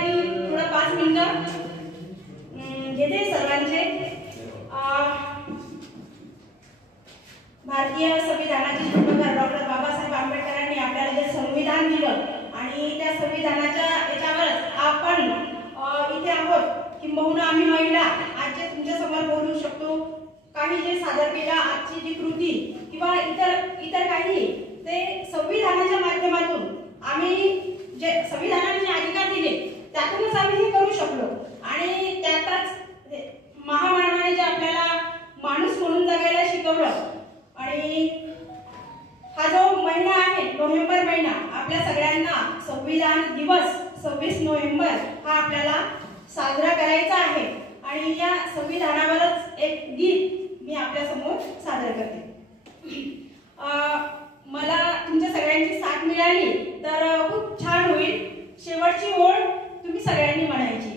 पण थोडं 5 मिनिटं घेते सर्वांचे। भारतीय संविधानाचे निर्माता डॉक्टर बाबासाहेब आंबेडकरांनी आपल्याला जे संविधान दिलं आणि त्या संविधानाच्या याच्यावरच आपण इथे आहोत, किंबहुना आम्ही महिला आज जे तुमच्या समोर बोलू शकतो, काही जे सादर केलं आजची जी कृती किंवा इतर काही, ते संविधानाच्या माध्यमातून आम्ही जे संविधानाने जे अधिकार दिले त्यातूनच आम्ही हे करू शकलो। आणि त्यातच महामानवाने जे आपल्याला माणूस म्हणून जगायला शिकवलं आणि हा जो महिना आहे नोव्हेंबर महिना, आपल्या सगळ्यांना संविधान दिवस 26 नोव्हेंबर हा आपल्याला साजरा करायचा आहे। आणि या संविधानावरच एक गीत मी आपल्या समोर सादर करते। मला तुमच्या सगळ्यांची साथ मिळाली तर खूप छान होईल। शेवटची ओळ तुम्ही सगळ्यांनी म्हणायची।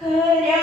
खऱ्या